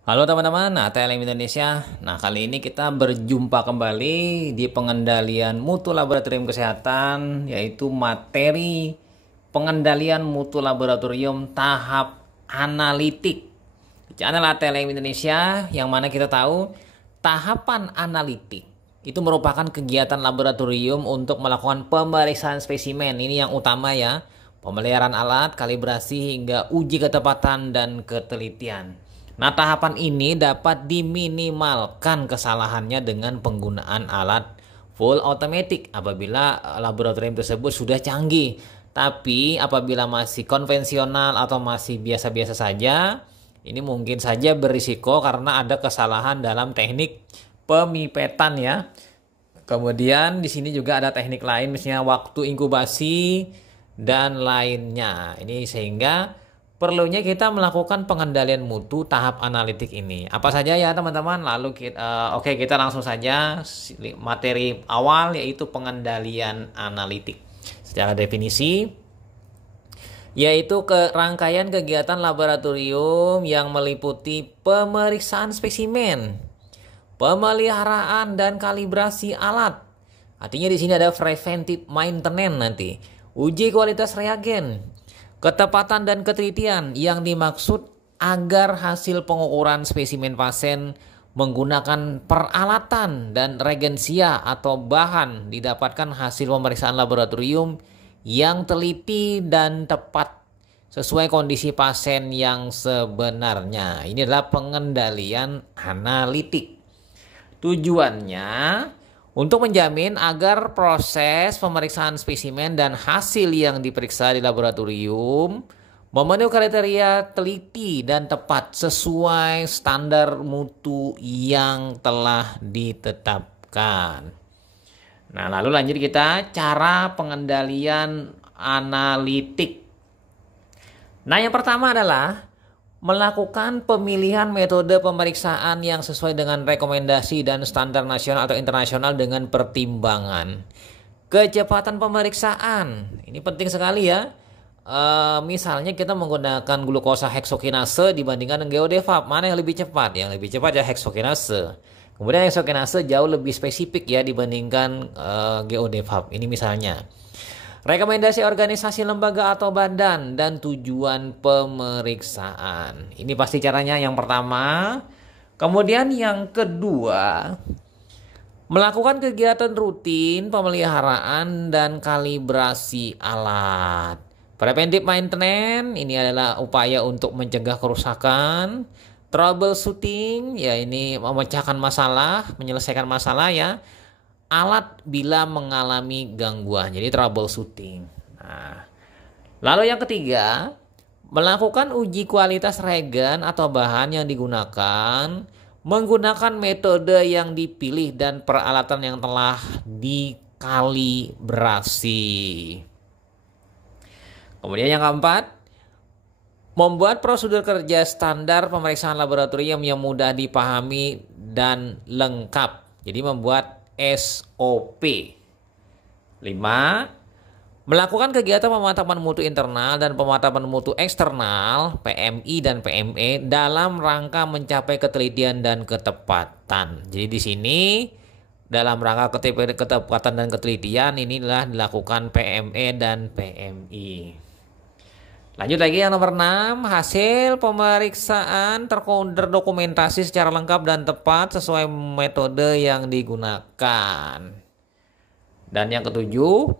Halo teman-teman, ATLM Indonesia. Nah, kali ini kita berjumpa kembali di pengendalian mutu laboratorium kesehatan, yaitu materi pengendalian mutu laboratorium tahap analitik. Di channel ATLM Indonesia, yang mana kita tahu tahapan analitik itu merupakan kegiatan laboratorium untuk melakukan pemeriksaan spesimen. Ini yang utama ya, pemeliharaan alat, kalibrasi, hingga uji ketepatan dan ketelitian. Nah, tahapan ini dapat diminimalkan kesalahannya dengan penggunaan alat full automatic apabila laboratorium tersebut sudah canggih. Tapi apabila masih konvensional atau masih biasa-biasa saja, ini mungkin saja berisiko karena ada kesalahan dalam teknik pemipetan ya. Kemudian di sini juga ada teknik lain, misalnya waktu inkubasi dan lainnya. Ini sehingga perlunya kita melakukan pengendalian mutu tahap analitik ini. Apa saja ya teman-teman? Lalu kita langsung saja materi awal, yaitu pengendalian analitik. Secara definisi, yaitu rangkaian kegiatan laboratorium yang meliputi pemeriksaan spesimen, pemeliharaan dan kalibrasi alat. Artinya di sini ada preventive maintenance nanti. Uji kualitas reagen, ketepatan dan ketelitian yang dimaksud agar hasil pengukuran spesimen pasien menggunakan peralatan dan regensia atau bahan didapatkan hasil pemeriksaan laboratorium yang teliti dan tepat sesuai kondisi pasien yang sebenarnya. Ini adalah pengendalian analitik. Tujuannya untuk menjamin agar proses pemeriksaan spesimen dan hasil yang diperiksa di laboratorium memenuhi kriteria teliti dan tepat sesuai standar mutu yang telah ditetapkan. Nah, lalu lanjut kita cara pengendalian analitik. Nah, yang pertama adalah melakukan pemilihan metode pemeriksaan yang sesuai dengan rekomendasi dan standar nasional atau internasional dengan pertimbangan kecepatan pemeriksaan. Ini penting sekali ya. Misalnya kita menggunakan glukosa heksokinase dibandingkan dengan geodefab, mana yang lebih cepat? Yang lebih cepat ya heksokinase. Kemudian heksokinase jauh lebih spesifik ya dibandingkan geodefab. Ini misalnya. Rekomendasi organisasi lembaga atau badan dan tujuan pemeriksaan. Ini pasti caranya yang pertama. Kemudian yang kedua, melakukan kegiatan rutin pemeliharaan dan kalibrasi alat. Preventive maintenance ini adalah upaya untuk mencegah kerusakan. Troubleshooting ya ini memecahkan masalah, menyelesaikan masalah ya. Alat bila mengalami gangguan, jadi troubleshooting. Nah, lalu yang ketiga, melakukan uji kualitas reagen atau bahan yang digunakan menggunakan metode yang dipilih dan peralatan yang telah dikalibrasi. Kemudian yang keempat, membuat prosedur kerja standar pemeriksaan laboratorium yang mudah dipahami dan lengkap. Jadi membuat SOP. 5. Melakukan kegiatan pemantapan mutu internal dan pemantapan mutu eksternal (PMI dan PME) dalam rangka mencapai ketelitian dan ketepatan. Jadi di sini dalam rangka ketepatan dan ketelitian inilah dilakukan PME dan PMI. Lanjut lagi yang nomor 6, hasil pemeriksaan terdokumentasi secara lengkap dan tepat sesuai metode yang digunakan. Dan yang ketujuh,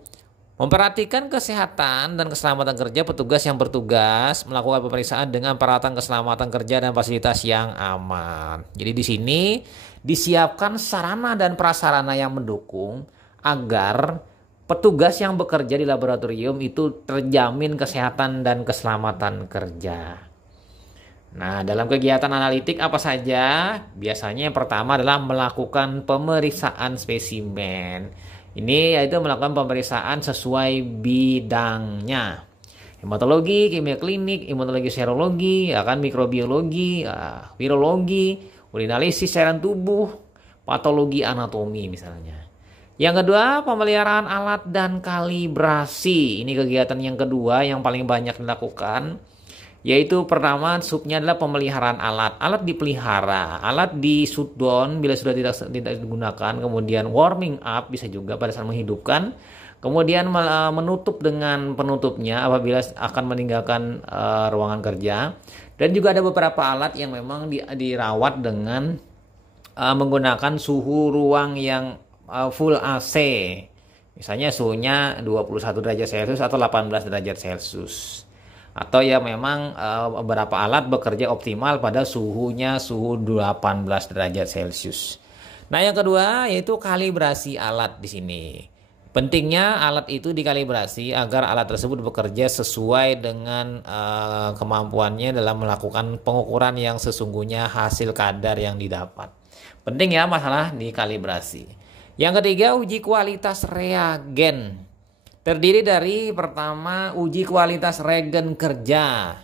memperhatikan kesehatan dan keselamatan kerja petugas yang bertugas melakukan pemeriksaan dengan peralatan keselamatan kerja dan fasilitas yang aman. Jadi di sini disiapkan sarana dan prasarana yang mendukung agar petugas yang bekerja di laboratorium itu terjamin kesehatan dan keselamatan kerja. Nah, dalam kegiatan analitik apa saja? Biasanya yang pertama adalah melakukan pemeriksaan spesimen. Ini yaitu melakukan pemeriksaan sesuai bidangnya. Hematologi, kimia klinik, imunologi serologi, mikrobiologi, virologi, urinalisis cairan tubuh, patologi anatomi misalnya. Yang kedua, pemeliharaan alat dan kalibrasi. Ini kegiatan yang kedua yang paling banyak dilakukan. Yaitu pertama subnya adalah pemeliharaan alat. Alat dipelihara, alat di shutdown bila sudah tidak digunakan, kemudian warming up bisa juga pada saat menghidupkan, kemudian menutup dengan penutupnya apabila akan meninggalkan ruangan kerja. Dan juga ada beberapa alat yang memang dirawat dengan menggunakan suhu ruang yang full AC. Misalnya suhunya 21 derajat Celcius atau 18 derajat Celcius. Atau ya memang beberapa alat bekerja optimal pada suhu 18 derajat Celcius. Nah, yang kedua yaitu kalibrasi alat di sini. Pentingnya alat itu dikalibrasi agar alat tersebut bekerja sesuai dengan kemampuannya dalam melakukan pengukuran yang sesungguhnya hasil kadar yang didapat. Penting ya masalah dikalibrasi. Yang ketiga, uji kualitas reagen. Terdiri dari pertama uji kualitas reagen kerja.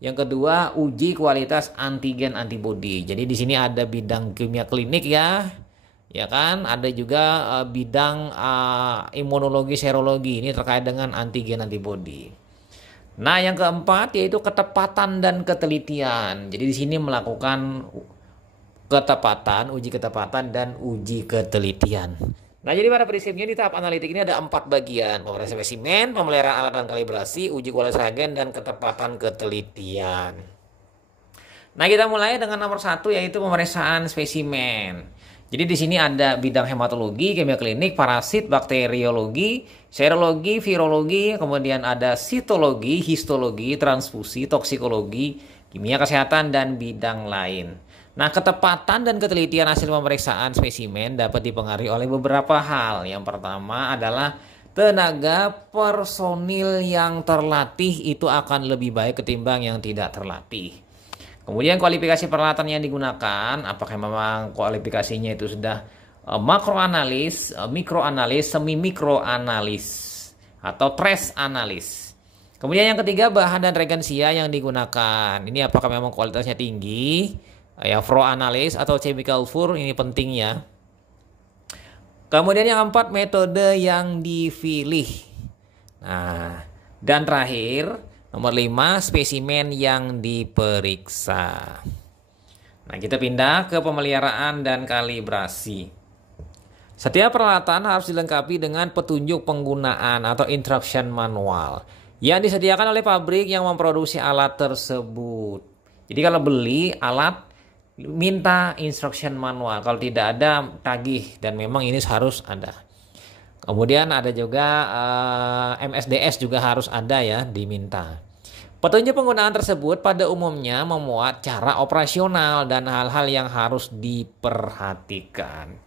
Yang kedua, uji kualitas antigen antibodi. Jadi di sini ada bidang kimia klinik ya. Ya kan, ada juga bidang imunologi serologi, ini terkait dengan antigen antibodi. Nah, yang keempat yaitu ketepatan dan ketelitian. Jadi di sini melakukan ketepatan, uji ketepatan dan uji ketelitian. Nah, jadi pada prinsipnya di tahap analitik ini ada 4 bagian: pemeriksaan spesimen, pemeliharaan alat dan kalibrasi, uji kualitas reagen, dan ketepatan ketelitian. Nah, kita mulai dengan nomor 1 yaitu pemeriksaan spesimen. Jadi di sini ada bidang hematologi, kimia klinik, parasit, bakteriologi, serologi, virologi, kemudian ada sitologi, histologi, transfusi, toksikologi, kimia kesehatan, dan bidang lain. Nah, ketepatan dan ketelitian hasil pemeriksaan spesimen dapat dipengaruhi oleh beberapa hal. Yang pertama adalah tenaga personil yang terlatih itu akan lebih baik ketimbang yang tidak terlatih. Kemudian kualifikasi peralatan yang digunakan, apakah memang kualifikasinya itu sudah makroanalis, mikroanalis, semi mikroanalis, atau trace analis. Kemudian yang ketiga, bahan dan reagensia yang digunakan. Ini apakah memang kualitasnya tinggi, ya flow analis atau chemical fur, ini penting ya. Kemudian yang keempat, metode yang dipilih. Nah, dan terakhir nomor 5, spesimen yang diperiksa. Nah, kita pindah ke pemeliharaan dan kalibrasi. Setiap peralatan harus dilengkapi dengan petunjuk penggunaan atau instruction manual yang disediakan oleh pabrik yang memproduksi alat tersebut. Jadi kalau beli alat, minta instruction manual. Kalau tidak ada, tagih, dan memang ini harus ada. Kemudian ada juga MSDS juga harus ada ya, diminta. Petunjuk penggunaan tersebut pada umumnya memuat cara operasional dan hal-hal yang harus diperhatikan.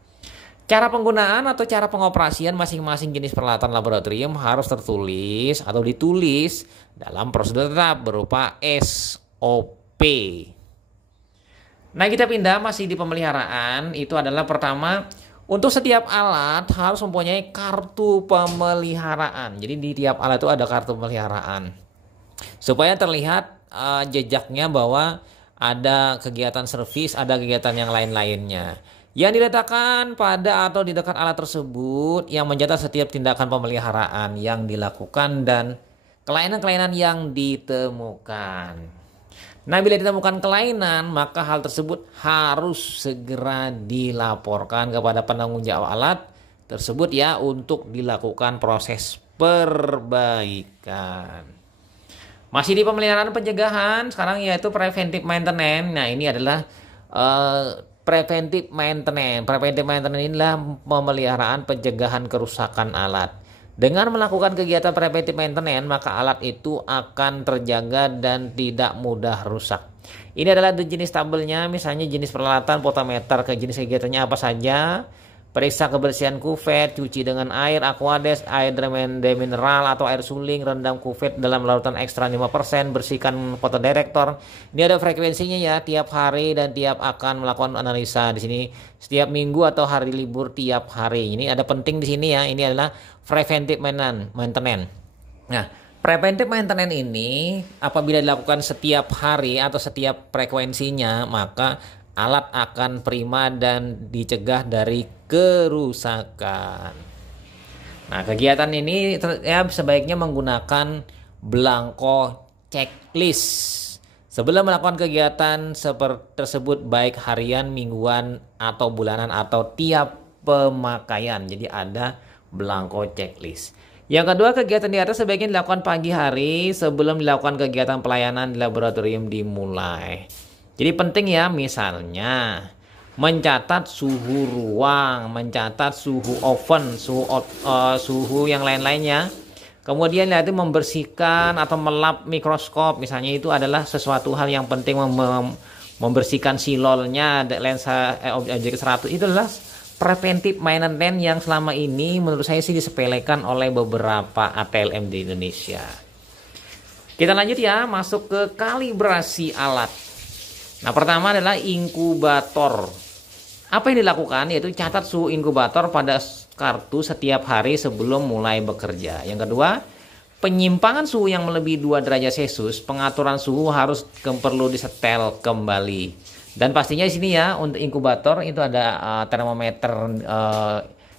Cara penggunaan atau cara pengoperasian masing-masing jenis peralatan laboratorium harus tertulis atau ditulis dalam prosedur tetap berupa SOP. Nah, kita pindah masih di pemeliharaan. Itu adalah pertama, untuk setiap alat harus mempunyai kartu pemeliharaan. Jadi di tiap alat itu ada kartu pemeliharaan. Supaya terlihat jejaknya bahwa ada kegiatan servis, ada kegiatan yang lain-lainnya. Yang diletakkan pada atau di dekat alat tersebut yang mencatat setiap tindakan pemeliharaan yang dilakukan dan kelainan-kelainan yang ditemukan. Nah, bila ditemukan kelainan, maka hal tersebut harus segera dilaporkan kepada penanggung jawab alat tersebut ya untuk dilakukan proses perbaikan. Masih di pemeliharaan pencegahan, sekarang yaitu preventive maintenance. Nah, ini adalah preventive maintenance. Preventive maintenance inilah pemeliharaan pencegahan kerusakan alat. Dengan melakukan kegiatan preventive maintenance, maka alat itu akan terjaga dan tidak mudah rusak. Ini adalah jenis tabelnya, misalnya jenis peralatan, potameter, jenis kegiatannya apa saja. Periksa kebersihan kuvet, cuci dengan air aquades, air demineral atau air suling, rendam kuvet dalam larutan ekstra 5%, bersihkan fotodirektor. Ini ada frekuensinya ya, tiap hari dan tiap akan melakukan analisa di sini setiap minggu atau hari libur tiap hari. Ini ada penting di sini ya, ini adalah preventive maintenance. Nah, preventive maintenance ini apabila dilakukan setiap hari atau setiap frekuensinya, maka alat akan prima dan dicegah dari kerusakan. Nah, kegiatan ini ya sebaiknya menggunakan belangko checklist. Sebelum melakukan kegiatan seperti tersebut baik harian, mingguan, atau bulanan atau tiap pemakaian. Jadi ada belangko checklist. Yang kedua, kegiatan di atas sebaiknya dilakukan pagi hari sebelum dilakukan kegiatan pelayanan di laboratorium dimulai. Jadi penting ya, misalnya mencatat suhu ruang, mencatat suhu oven, suhu yang lain-lainnya. Kemudian itu membersihkan atau melap mikroskop, misalnya itu adalah sesuatu hal yang penting, membersihkan silolnya, lensa objek 100 itu adalah preventif maintenance yang selama ini menurut saya sih disepelekan oleh beberapa ATLM di Indonesia. Kita lanjut ya, masuk ke kalibrasi alat. Nah, pertama adalah inkubator. Apa yang dilakukan yaitu catat suhu inkubator pada kartu setiap hari sebelum mulai bekerja. Yang kedua, penyimpangan suhu yang melebihi 2 derajat Celcius, pengaturan suhu harus perlu disetel kembali. Dan pastinya di sini ya, untuk inkubator itu ada termometer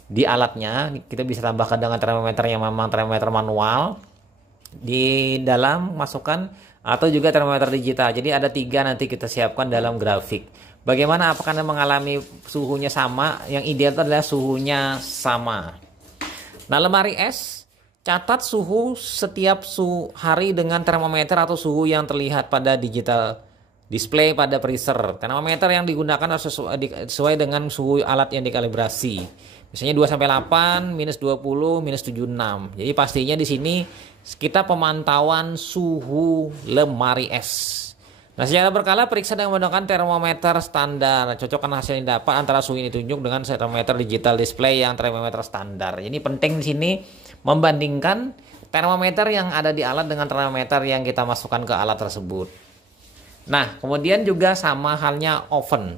di alatnya. Kita bisa tambahkan dengan termometer yang memang termometer manual di dalam, masukkan, atau juga termometer digital. Jadi ada 3 nanti kita siapkan dalam grafik. Bagaimana, apakah Anda mengalami suhunya sama? Yang ideal itu adalah suhunya sama. Nah, lemari es, catat suhu setiap hari dengan termometer atau suhu yang terlihat pada digital display pada freezer. Termometer yang digunakan harus sesuai dengan suhu alat yang dikalibrasi. Misalnya 2-8, -20, -76. Jadi pastinya di sini kita pemantauan suhu lemari es. Nah, secara berkala periksa dengan menggunakan termometer standar. Cocokkan hasil yang dapat antara suhu yang ditunjuk dengan termometer digital display yang termometer standar. Ini penting di sini membandingkan termometer yang ada di alat dengan termometer yang kita masukkan ke alat tersebut. Nah, kemudian juga sama halnya oven.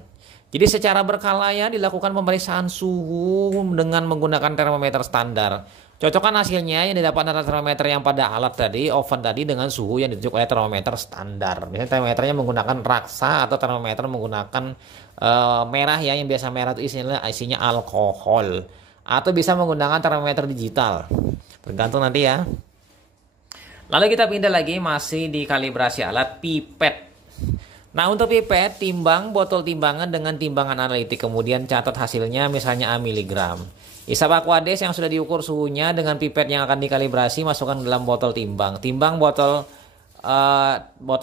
Jadi secara berkala ya dilakukan pemeriksaan suhu dengan menggunakan termometer standar. Cocokkan hasilnya yang didapat antara termometer yang pada alat tadi, oven tadi, dengan suhu yang ditunjuk oleh termometer standar. Misalnya termometernya menggunakan raksa atau termometer menggunakan merah ya, yang biasa merah itu isinya alkohol. Atau bisa menggunakan termometer digital. Tergantung nanti ya. Lalu kita pindah lagi masih di kalibrasi alat pipet. Nah, untuk pipet, timbang botol timbangan dengan timbangan analitik, kemudian catat hasilnya misalnya A miligram. Isap Aquades yang sudah diukur suhunya dengan pipet yang akan dikalibrasi masukkan dalam botol timbang. Timbang botol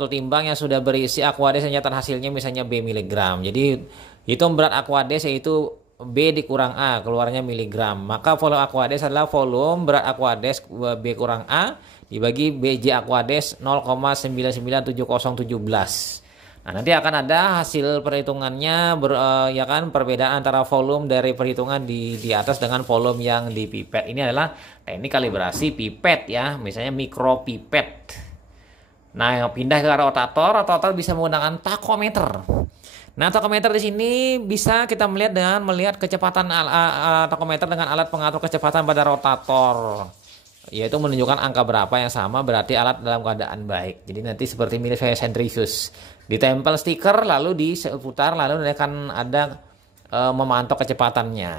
timbang yang sudah berisi Aquades yang catat hasilnya misalnya B miligram. Jadi hitung berat Aquades yaitu B dikurang A, keluarnya miligram. Maka volume Aquades adalah volume berat Aquades B kurang A dibagi BJ Aquades 0,997017. Nah, nanti akan ada hasil perhitungannya, ya kan, perbedaan antara volume dari perhitungan di atas dengan volume yang di pipet. Ini adalah teknik kalibrasi pipet ya, misalnya mikropipet. Nah, pindah ke rotator bisa menggunakan takometer. Nah, takometer di sini bisa kita melihat kecepatan takometer dengan alat pengatur kecepatan pada rotator. Yaitu menunjukkan angka berapa yang sama, berarti alat dalam keadaan baik. Jadi nanti seperti mirip saya centrifuge, ditempel stiker lalu diputar lalu akan ada memantau kecepatannya.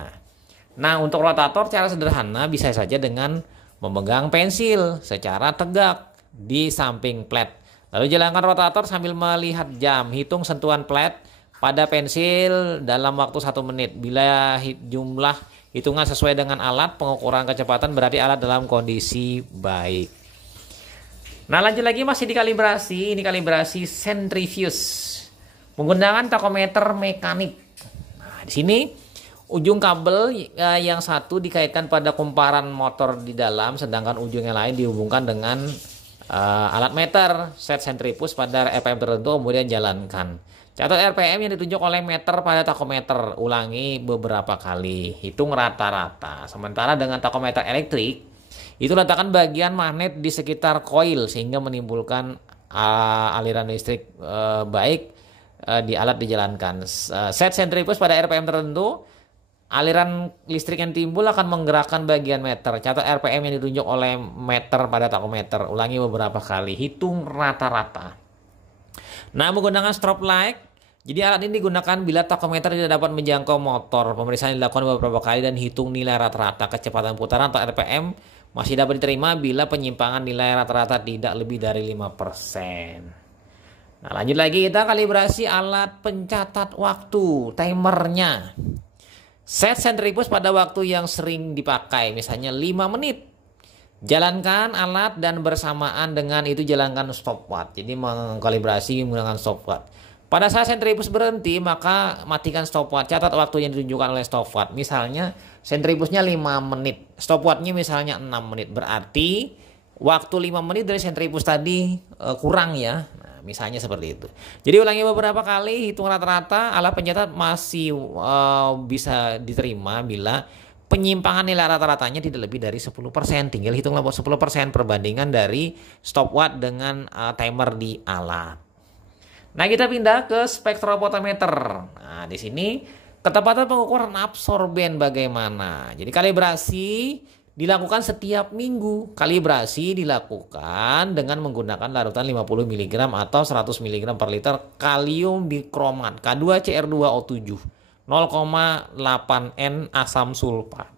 Nah, untuk rotator cara sederhana bisa saja dengan memegang pensil secara tegak di samping plat. Lalu jalankan rotator sambil melihat jam, hitung sentuhan plat pada pensil dalam waktu 1 menit. Bila jumlah hitungan sesuai dengan alat pengukuran kecepatan berarti alat dalam kondisi baik. Nah, lanjut lagi masih di kalibrasi. Ini kalibrasi centrifuge menggunakan takometer mekanik. Nah, di sini ujung kabel yang satu dikaitkan pada kumparan motor di dalam, sedangkan ujung yang lain dihubungkan dengan alat meter. Set centrifuge pada RPM tertentu kemudian jalankan. Catat RPM yang ditunjuk oleh meter pada takometer. Ulangi beberapa kali. Hitung rata-rata. Sementara dengan takometer elektrik, itu letakkan bagian magnet di sekitar koil sehingga menimbulkan aliran listrik baik di alat dijalankan. Set centrifuge pada RPM tertentu, aliran listrik yang timbul akan menggerakkan bagian meter. Catat RPM yang ditunjuk oleh meter pada takometer. Ulangi beberapa kali. Hitung rata-rata. Nah, menggunakan strobe light. Jadi alat ini digunakan bila takometer tidak dapat menjangkau motor. Pemeriksaan dilakukan beberapa kali dan hitung nilai rata-rata kecepatan putaran atau RPM masih dapat diterima bila penyimpangan nilai rata-rata tidak lebih dari 5%. Nah, lanjut lagi kita kalibrasi alat pencatat waktu, timernya. Set sentrifus pada waktu yang sering dipakai, misalnya 5 menit. Jalankan alat dan bersamaan dengan itu jalankan stopwatch. Jadi mengkalibrasi menggunakan stopwatch. Pada saat sentrifus berhenti, maka matikan stopwatch. Catat waktu yang ditunjukkan oleh stopwatch. Misalnya sentrifusnya 5 menit, stopwatchnya misalnya 6 menit. Berarti waktu 5 menit dari sentrifus tadi kurang ya. Nah, misalnya seperti itu. Jadi ulangi beberapa kali, hitung rata-rata. Alat pencatat masih bisa diterima bila penyimpangan nilai rata-ratanya tidak lebih dari 10%. Tinggal hitunglah buat 10% perbandingan dari stopwatch dengan timer di alat. Nah, kita pindah ke spektrofotometer. Nah, di sini ketepatan pengukuran absorben bagaimana. Jadi kalibrasi dilakukan setiap minggu. Kalibrasi dilakukan dengan menggunakan larutan 50 mg atau 100 mg per liter kalium bikromat K2CR2O7 0,8 N asam sulfat.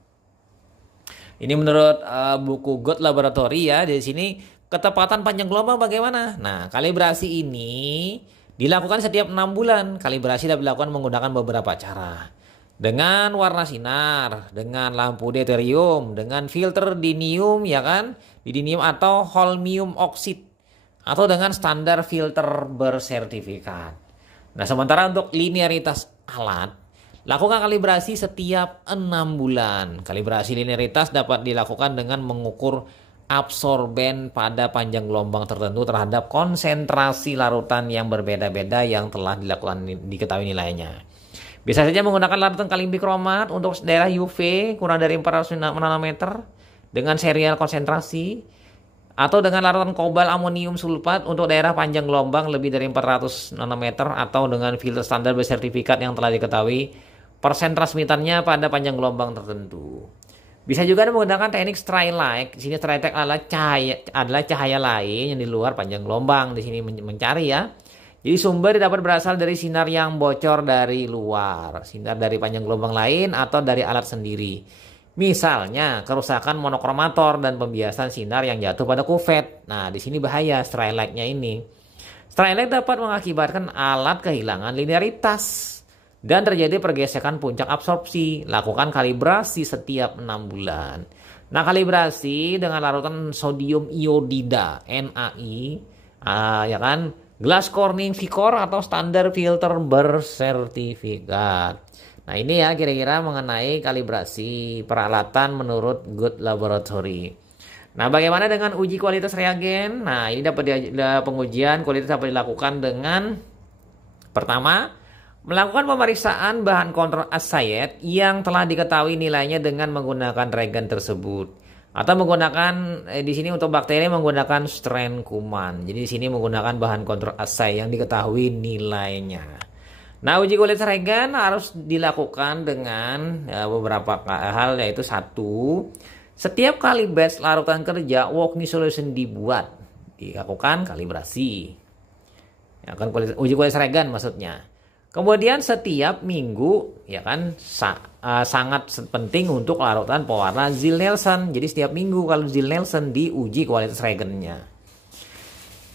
Ini menurut buku Good Laboratory ya. Di sini ketepatan panjang gelombang bagaimana? Nah, kalibrasi ini dilakukan setiap 6 bulan. Kalibrasi dapat dilakukan menggunakan beberapa cara. Dengan warna sinar, dengan lampu deuterium, dengan filter dinium ya kan? Dinium atau holmium oksid, atau dengan standar filter bersertifikat. Nah, sementara untuk linearitas alat, lakukan kalibrasi setiap 6 bulan. Kalibrasi linearitas dapat dilakukan dengan mengukur absorben pada panjang gelombang tertentu terhadap konsentrasi larutan yang berbeda-beda yang telah diketahui nilainya. Bisa saja menggunakan larutan kalium bikromat untuk daerah UV kurang dari 400 nanometer dengan serial konsentrasi, atau dengan larutan kobalt amonium sulfat untuk daerah panjang gelombang lebih dari 400 nanometer, atau dengan filter standar bersertifikat yang telah diketahui persen transmitannya pada panjang gelombang tertentu. Bisa juga menggunakan teknik Strilight. Di sini Strilight adalah cahaya lain yang di luar panjang gelombang. Di sini mencari ya. Jadi sumber dapat berasal dari sinar yang bocor dari luar, sinar dari panjang gelombang lain, atau dari alat sendiri. Misalnya kerusakan monokromator dan pembiasan sinar yang jatuh pada kuvet. Nah, di sini bahaya Strilight-nya ini. Strilight dapat mengakibatkan alat kehilangan linearitas dan terjadi pergesekan puncak absorpsi. Lakukan kalibrasi setiap 6 bulan. Nah, kalibrasi dengan larutan sodium iodida NaI, ya kan, Glass Corning Vicor atau standar filter bersertifikat. Nah, ini ya kira-kira mengenai kalibrasi peralatan menurut Good Laboratory. Nah, bagaimana dengan uji kualitas reagen? Nah, ini pengujian kualitas dapat dilakukan dengan pertama, melakukan pemeriksaan bahan kontrol assayed yang telah diketahui nilainya dengan menggunakan reagen tersebut. Atau menggunakan di sini untuk bakteri menggunakan strain kuman. Jadi di sini menggunakan bahan kontrol assay yang diketahui nilainya. Nah, uji kualitas reagen harus dilakukan dengan beberapa hal, yaitu satu, setiap kali batch larutan kerja working solution dilakukan kalibrasi. Ya kan, uji kualitas reagen maksudnya. Kemudian setiap minggu ya kan sangat penting untuk larutan pewarna Ziehl-Neelsen. Jadi setiap minggu kalau Ziehl-Neelsen diuji kualitas reagennya.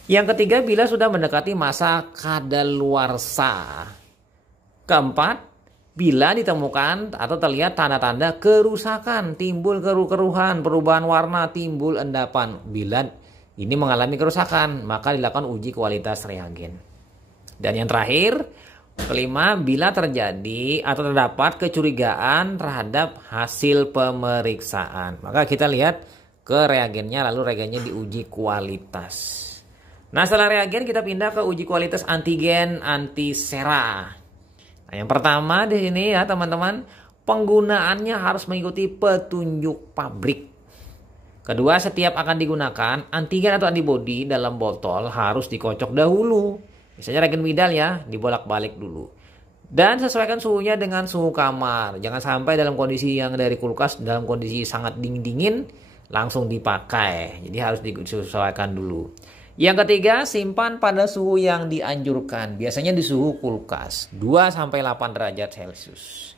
Yang ketiga, bila sudah mendekati masa kadaluarsa. Keempat, bila ditemukan atau terlihat tanda-tanda kerusakan, timbul keruh-keruhan, perubahan warna, timbul endapan. Bila ini mengalami kerusakan, maka dilakukan uji kualitas reagen. Dan yang terakhir, kelima, bila terjadi atau terdapat kecurigaan terhadap hasil pemeriksaan, maka kita lihat ke reagennya, lalu reagennya diuji kualitas. Nah, setelah reagen kita pindah ke uji kualitas antigen antisera. Nah, yang pertama di sini ya teman-teman, penggunaannya harus mengikuti petunjuk pabrik. Kedua, setiap akan digunakan antigen atau antibodi dalam botol harus dikocok dahulu. Misalnya reagen Widal ya, dibolak-balik dulu. Dan sesuaikan suhunya dengan suhu kamar. Jangan sampai dalam kondisi yang dari kulkas, dalam kondisi sangat dingin langsung dipakai. Jadi harus disesuaikan dulu. Yang ketiga, simpan pada suhu yang dianjurkan. Biasanya di suhu kulkas 2-8 derajat Celcius.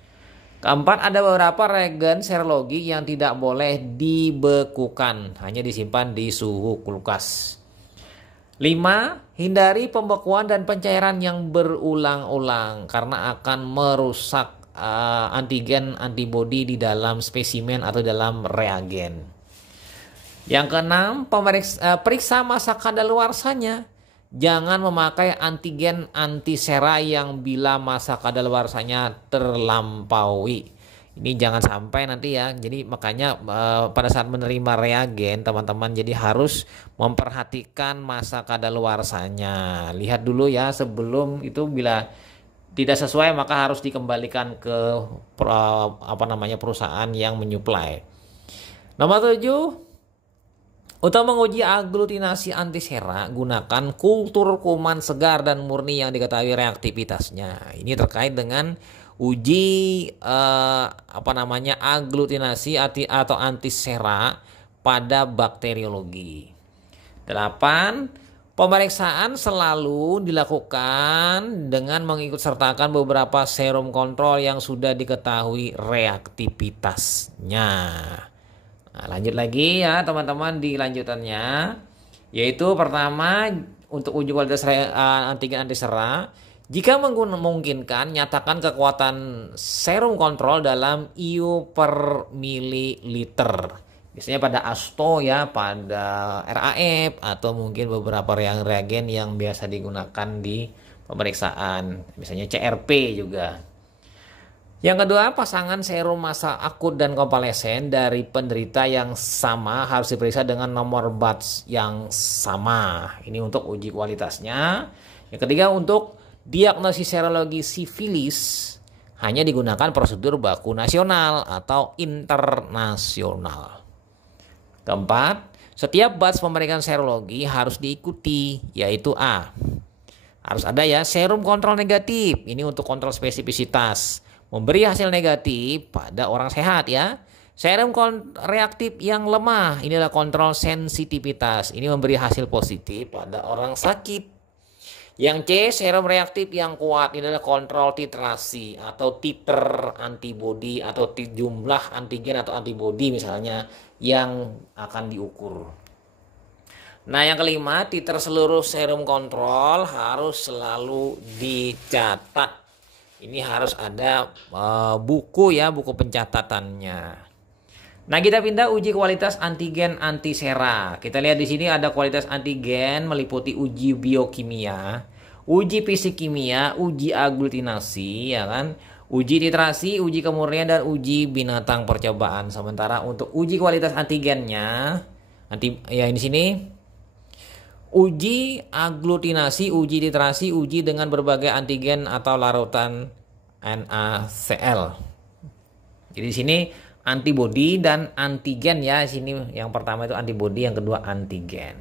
Keempat, ada beberapa reagen serologi yang tidak boleh dibekukan, hanya disimpan di suhu kulkas. 5. Hindari pembekuan dan pencairan yang berulang-ulang karena akan merusak antigen antibodi di dalam spesimen atau dalam reagen. Yang keenam, periksa masa kadaluarsanya. Jangan memakai antigen antisera yang bila masa kadaluarsanya terlampaui. Ini jangan sampai nanti ya. Jadi makanya pada saat menerima reagen teman-teman jadi harus memperhatikan masa kadaluarsanya. Lihat dulu ya sebelum itu, bila tidak sesuai maka harus dikembalikan ke perusahaan yang menyuplai. Nomor 7, untuk menguji aglutinasi antisera, gunakan kultur kuman segar dan murni yang diketahui reaktivitasnya. Ini terkait dengan uji aglutinasi atau antisera pada bakteriologi. 8. Pemeriksaan selalu dilakukan dengan mengikutsertakan beberapa serum kontrol yang sudah diketahui reaktivitasnya. Nah, lanjut lagi ya teman-teman di lanjutannya, yaitu pertama untuk uji kualitas antigen antisera, jika memungkinkan nyatakan kekuatan serum kontrol dalam IU per mililiter. Biasanya pada ASTO ya, pada RAF atau mungkin beberapa reagen yang biasa digunakan di pemeriksaan, misalnya CRP juga. Yang kedua, pasangan serum masa akut dan konvalesen dari penderita yang sama harus diperiksa dengan nomor batch yang sama. Ini untuk uji kualitasnya. Yang ketiga, untuk diagnosis serologi sifilis hanya digunakan prosedur baku nasional atau internasional. Keempat, setiap batch pemeriksaan serologi harus diikuti, yaitu A. Harus ada ya serum kontrol negatif. Ini untuk kontrol spesifisitas. Memberi hasil negatif pada orang sehat ya. Serum reaktif yang lemah, inilah kontrol sensitivitas. Ini memberi hasil positif pada orang sakit. Yang C, serum reaktif yang kuat, ini adalah kontrol titrasi atau titer antibodi atau jumlah antigen atau antibodi misalnya yang akan diukur. Nah, yang kelima, titer seluruh serum kontrol harus selalu dicatat. Ini harus ada buku ya, buku pencatatannya. Nah, kita pindah uji kualitas antigen antisera. Kita lihat di sini ada kualitas antigen meliputi uji biokimia, uji fisik kimia, uji aglutinasi, ya kan? Uji titrasi, uji kemurnian dan uji binatang percobaan. Sementara untuk uji kualitas antigennya, ya di sini uji aglutinasi, uji titrasi, uji dengan berbagai antigen atau larutan NaCl. Jadi di sini antibodi dan antigen ya. Sini yang pertama itu antibodi, yang kedua antigen.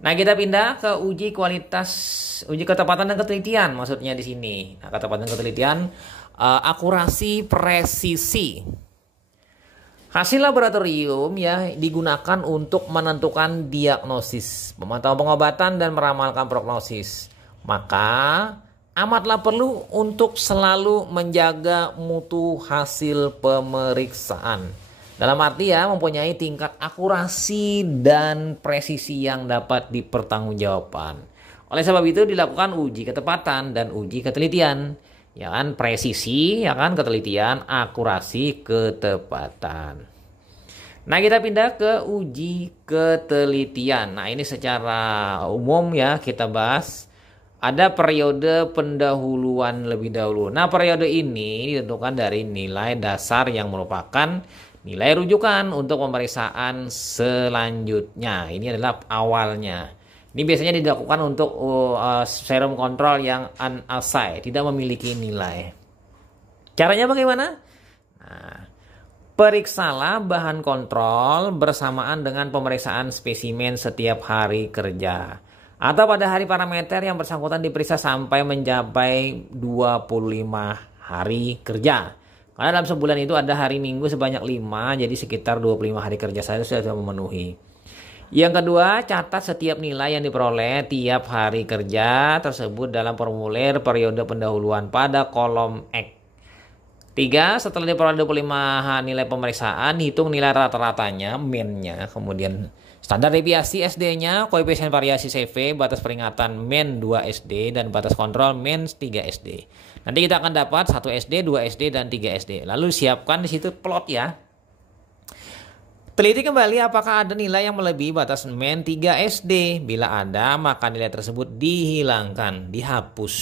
Nah, kita pindah ke uji kualitas, uji ketepatan dan ketelitian maksudnya di sini. Nah, ketepatan dan ketelitian, akurasi, presisi. Hasil laboratorium ya digunakan untuk menentukan diagnosis, memantau pengobatan dan meramalkan prognosis. Maka amatlah perlu untuk selalu menjaga mutu hasil pemeriksaan. Dalam arti ya mempunyai tingkat akurasi dan presisi yang dapat dipertanggungjawabkan. Oleh sebab itu dilakukan uji ketepatan dan uji ketelitian. Ya kan, presisi, ya kan, ketelitian, akurasi, ketepatan. Nah, kita pindah ke uji ketelitian. Nah, ini secara umum ya kita bahas. Ada periode pendahuluan lebih dahulu. Nah, periode ini ditentukan dari nilai dasar yang merupakan nilai rujukan untuk pemeriksaan selanjutnya. Ini adalah awalnya. Ini biasanya dilakukan untuk serum kontrol yang unassigned, tidak memiliki nilai. Caranya bagaimana? Nah, periksalah bahan kontrol bersamaan dengan pemeriksaan spesimen setiap hari kerja. Atau pada hari parameter yang bersangkutan diperiksa sampai mencapai 25 hari kerja. Karena dalam sebulan itu ada hari Minggu sebanyak 5, jadi sekitar 25 hari kerja saya sudah memenuhi. Yang kedua, catat setiap nilai yang diperoleh tiap hari kerja tersebut dalam formulir periode pendahuluan pada kolom X. 3. Setelah diperoleh 25 nilai pemeriksaan, hitung nilai rata-ratanya, mean-nya. Kemudian Standar deviasi SD-nya, koefisien variasi CV, batas peringatan min 2 SD, dan batas kontrol min 3 SD. Nanti kita akan dapat 1 SD, 2 SD, dan 3 SD. Lalu siapkan di situ plot ya. Teliti kembali apakah ada nilai yang melebihi batas min 3 SD. Bila ada, maka nilai tersebut dihilangkan, dihapus.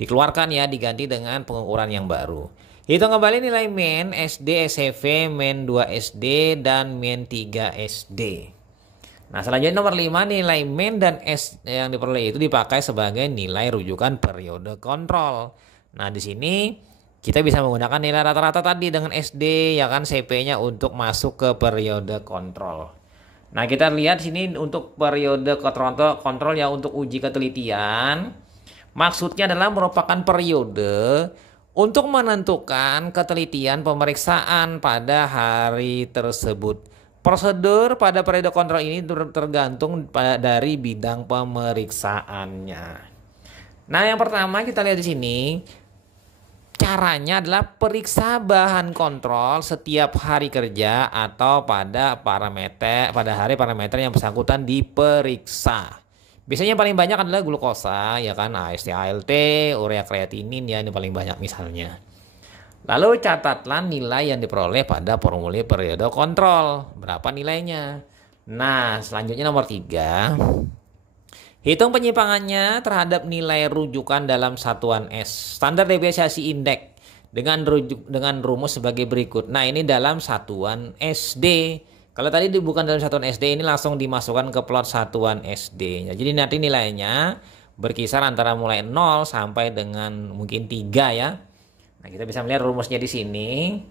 Dikeluarkan ya, diganti dengan pengukuran yang baru. Hitung kembali nilai min SD, SV, min 2 SD, dan min 3 SD. Nah, selanjutnya nomor 5, nilai min dan S yang diperoleh itu dipakai sebagai nilai rujukan periode kontrol. Nah, di sini kita bisa menggunakan nilai rata-rata tadi dengan SD ya kan, CP-nya untuk masuk ke periode kontrol. Nah, kita lihat sini untuk periode kontrol ya, untuk uji ketelitian. Maksudnya adalah merupakan periode untuk menentukan ketelitian pemeriksaan pada hari tersebut. Prosedur pada periode kontrol ini tergantung dari bidang pemeriksaannya. Nah, yang pertama kita lihat di sini. Caranya adalah periksa bahan kontrol setiap hari kerja atau pada hari parameter yang bersangkutan diperiksa. Biasanya paling banyak adalah glukosa ya kan, AST, ALT, urea kreatinin ya, ini paling banyak misalnya. Lalu catatlah nilai yang diperoleh pada formulir periode kontrol. Berapa nilainya? Nah, selanjutnya nomor 3. Hitung penyimpangannya terhadap nilai rujukan dalam satuan S. Standar deviasi indeks dengan rumus sebagai berikut. Nah, ini dalam satuan SD. Kalau tadi bukan dalam satuan SD, ini langsung dimasukkan ke plot satuan SD. Jadi nanti nilainya berkisar antara mulai 0 sampai dengan mungkin 3 ya. Nah, kita bisa melihat rumusnya di sini.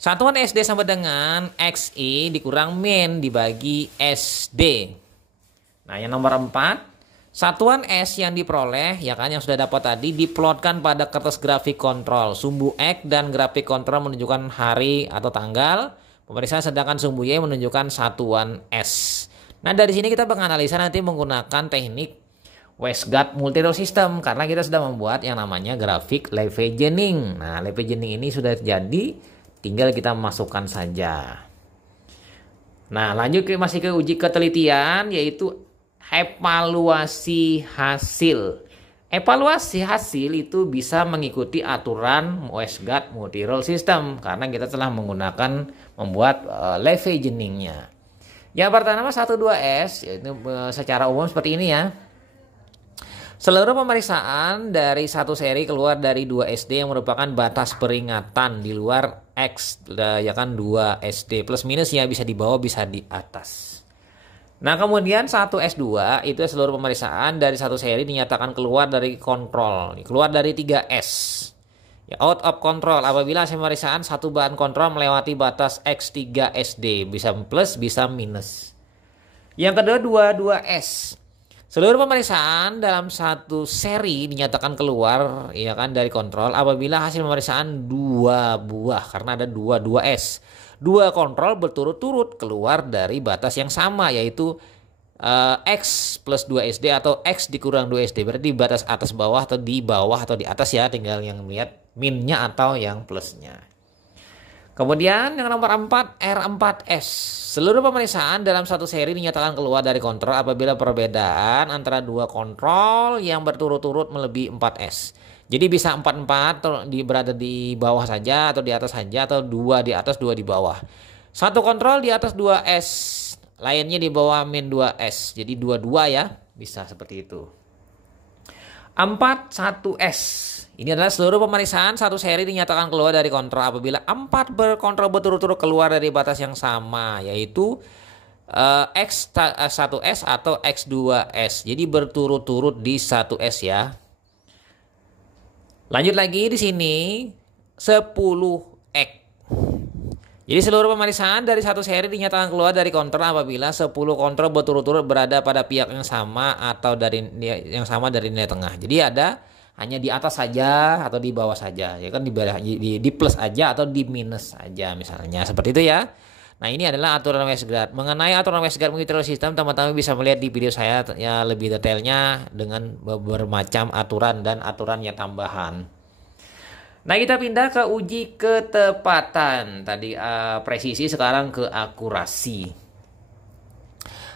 Satuan SD sama dengan XI dikurang min dibagi SD. Nah, yang nomor 4, satuan S yang diperoleh ya kan, yang sudah dapat tadi diplotkan pada kertas grafik kontrol. Sumbu X dan grafik kontrol menunjukkan hari atau tanggal pemeriksaan, sedangkan sumbu Y menunjukkan satuan S. Nah, dari sini kita menganalisa nanti menggunakan teknik Westgard Multi-Row System karena kita sudah membuat yang namanya grafik leveraging. Nah, leveraging ini sudah jadi, tinggal kita masukkan saja. Nah, lanjut masih ke uji ketelitian, yaitu evaluasi hasil. Evaluasi hasil itu bisa mengikuti aturan Westgard Multi-Row System karena kita telah membuat leveragingnya. Yang pertama 1-2S, yaitu secara umum seperti ini ya. Seluruh pemeriksaan dari satu seri keluar dari 2 SD yang merupakan batas peringatan di luar X ya kan, 2 SD plus minus ya, bisa di bawah bisa di atas. Nah, kemudian 1S2 itu seluruh pemeriksaan dari satu seri dinyatakan keluar dari kontrol, keluar dari 3S. Ya, out of control apabila hasil pemeriksaan satu bahan kontrol melewati batas X3 SD, bisa plus bisa minus. Yang kedua 22S. Seluruh pemeriksaan dalam satu seri dinyatakan keluar ya kan dari kontrol apabila hasil pemeriksaan 2 buah, karena ada 2S. 2 kontrol berturut-turut keluar dari batas yang sama, yaitu X plus 2 SD atau X dikurang 2 SD. Berarti batas atas bawah atau di bawah atau di atas ya, tinggal yang lihat minnya atau yang plusnya. Kemudian yang nomor 4, R4S. Seluruh pemeriksaan dalam satu seri dinyatakan keluar dari kontrol apabila perbedaan antara 2 kontrol yang berturut-turut melebihi 4S. Jadi bisa 4-4 berada di bawah saja atau di atas saja, atau 2 di atas 2 di bawah. Satu kontrol di atas 2S, lainnya di bawah min 2S. Jadi 2-2 ya, bisa seperti itu. 4-1S. Ini adalah seluruh pemeriksaan satu seri dinyatakan keluar dari kontrol apabila 4 berkontrol berturut-turut keluar dari batas yang sama, yaitu X1S atau X2S. Jadi berturut-turut di 1S ya. Lanjut lagi di sini 10X. Jadi seluruh pemeriksaan dari satu seri dinyatakan keluar dari kontrol apabila 10 kontrol berturut-turut berada pada pihak yang sama atau dari nilai tengah. Jadi ada hanya di atas saja atau di bawah saja, ya kan, di plus aja atau di minus saja misalnya, seperti itu ya. Nah, ini adalah aturan Westgard. Mengenai aturan Westgard Multi-Row System, teman-teman bisa melihat di video saya ya lebih detailnya dengan bermacam aturan dan aturannya tambahan. Nah, kita pindah ke uji ketepatan. Tadi presisi, sekarang ke akurasi.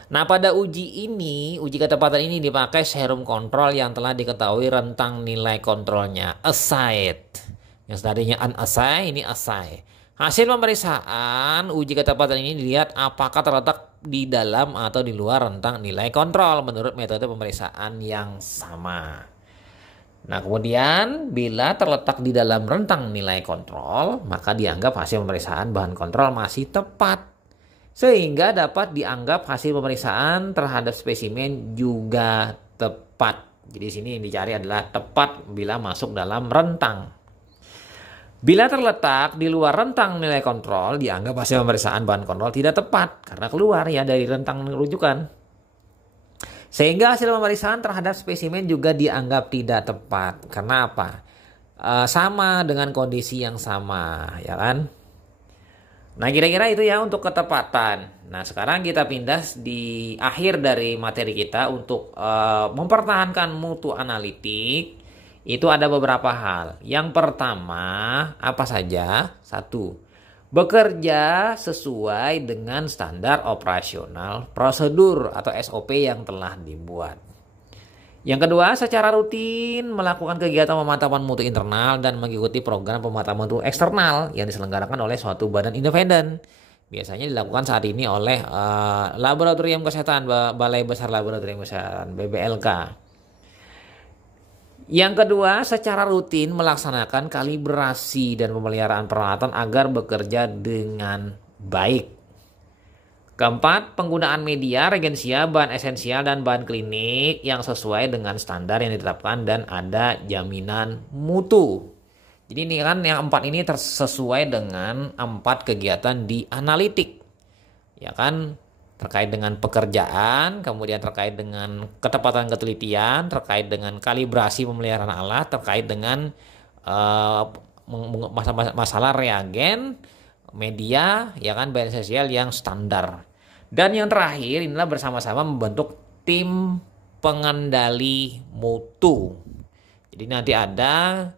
Nah, pada uji ketepatan ini dipakai serum kontrol yang telah diketahui rentang nilai kontrolnya, assigned. Yang tadinya unassigned, ini assigned. Hasil pemeriksaan uji ketepatan ini dilihat apakah terletak di dalam atau di luar rentang nilai kontrol menurut metode pemeriksaan yang sama. Nah, kemudian bila terletak di dalam rentang nilai kontrol, maka dianggap hasil pemeriksaan bahan kontrol masih tepat. Sehingga dapat dianggap hasil pemeriksaan terhadap spesimen juga tepat. Jadi sini yang dicari adalah tepat bila masuk dalam rentang. Bila terletak di luar rentang nilai kontrol, dianggap hasil pemeriksaan bahan kontrol tidak tepat karena keluar ya dari rentang rujukan. Sehingga hasil pemeriksaan terhadap spesimen juga dianggap tidak tepat. Karena apa? Sama dengan kondisi yang sama, ya kan? Nah, kira-kira itu ya untuk ketepatan. Nah, sekarang kita pindah di akhir dari materi kita untuk mempertahankan mutu analitik. Itu ada beberapa hal. Yang pertama, apa saja? 1. Bekerja sesuai dengan standar operasional prosedur atau SOP yang telah dibuat. Yang kedua, secara rutin melakukan kegiatan pemantauan mutu internal dan mengikuti program pemantauan mutu eksternal yang diselenggarakan oleh suatu badan independen. Biasanya dilakukan saat ini oleh Laboratorium Kesehatan, Balai Besar Laboratorium Kesehatan, BBLK. Yang kedua, secara rutin melaksanakan kalibrasi dan pemeliharaan peralatan agar bekerja dengan baik. Keempat, penggunaan media, reagensia, bahan esensial, dan bahan klinik yang sesuai dengan standar yang ditetapkan dan ada jaminan mutu. Jadi ini kan yang 4 ini sesuai dengan 4 kegiatan di analitik. Ya kan? Terkait dengan pekerjaan, kemudian terkait dengan ketepatan ketelitian, terkait dengan kalibrasi pemeliharaan alat, terkait dengan masalah reagen, media, ya kan, bahan esensial yang standar. Dan yang terakhir inilah bersama-sama membentuk tim pengendali mutu. Jadi nanti ada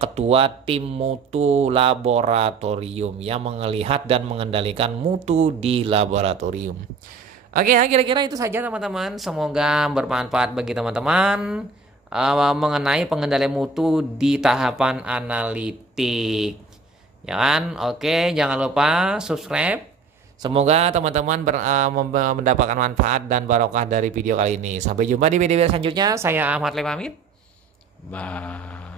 ketua tim mutu laboratorium yang melihat dan mengendalikan mutu di laboratorium. Oke, kira-kira itu saja teman-teman. Semoga bermanfaat bagi teman-teman mengenai pengendalian mutu di tahapan analitik. Ya kan? Oke, jangan lupa subscribe. Semoga teman-teman mendapatkan manfaat dan barokah dari video kali ini. Sampai jumpa di video selanjutnya. Saya Ahmad Le pamit. Bye.